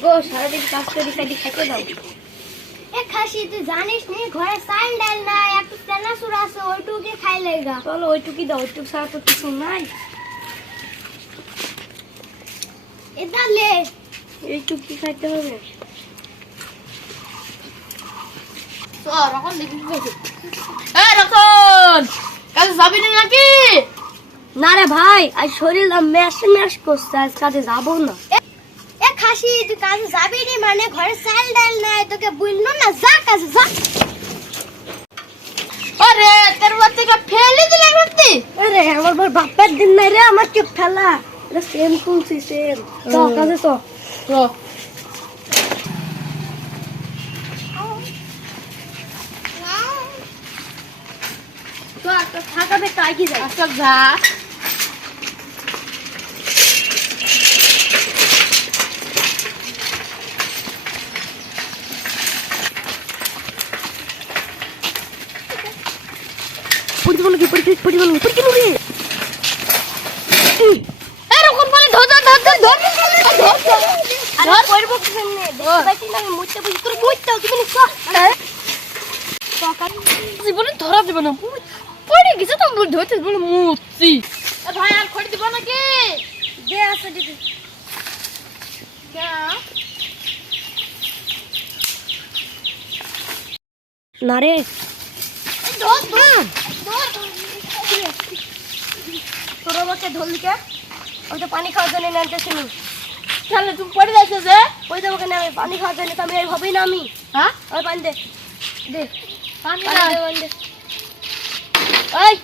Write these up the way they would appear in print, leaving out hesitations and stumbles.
ওগো সারাদিন কাজ করে খাইতে দাও। এ খাসি তুই জানিস নি ঘরে চাল ডাল নাই একটু চানাচুর আছে ওইটুকুই খাই লেগা। চলো ওইটুকুই দাও, ওইটুক ছাড়া তো কিছু নাই। এটা লে এইটুক কি খাইতে হবে? রকম দেখি রকম কাজে যাবি না নাকি? না রে ভাই, আজ শরীর ম্যাশ করছে, আজ কাজে যাবো না। এ খাসি তুই কাজে যাবি নি মানে ঘরে চাল ডাল নাই তোকে বুঝলো না, যা কাজে যা। আরে তোর বাচ্চাকে ফেলে দিলে সত্যি? আরে আমার বাপের দিন নাই রে, আমার কে ফেলা, এটা সেম শুনছি সেম। তো কাজে তো একটা থাকাবে তাই কি যায়। আচ্ছা যা এরকম বলে ধর ধর ধর ধর ধর আরে করব কি জন্য? দেখি না আমি মুইতে বুঝি তোর মুইতে তুমি নি কর। জীবনে ধরা দিব না পড়ে গেছে তো ধরতে বলে মুচ্ছি। ভাই আর খড়ি দিব নাকি? দে আছে দিদি। না রে ধর ধর তোর আমাকে ধরলি কে? আমি তো পানি খাওয়ার জন্য নামতেছিলাম। তাহলে তুমি পড়ে যাচ্ছে যে ওই দেবো কেন? আমি পানি খাওয়ার জন্য তো আমি এইভাবেই না আমি। হ্যাঁ আমি পানি দে দে পানি পানি না দে পানি দে। এই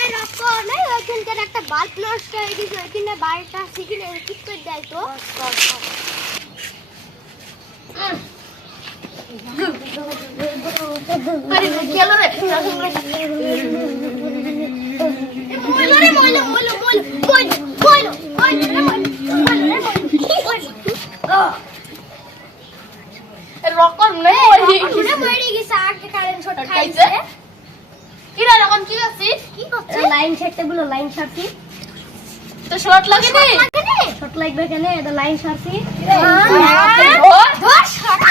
এই রকো নাই ওইখানকার একটা বাল্ব নষ্ট হয়ে গেছে, ওইখানে বাড়িটা সিগনে ঠিক করে দেয় তো। আরে গেল রে মইলো রে মইলো মইলো মইলো মইলো মইলো মইলো রে মইলো রকম নেই পুরো মরে গেছে আগে কারেন্ট শর্ট খাইছে খাইছে। কিরা রকম কি আছিস? কি করছে? লাইন ছাড়তে বলো, লাইন ছাড়ছি। তো শর্ট লাগেনি লাগে রে শর্ট লাগবে কেন? এটা লাইন ছাড়ছি। ধর ধর শর্ট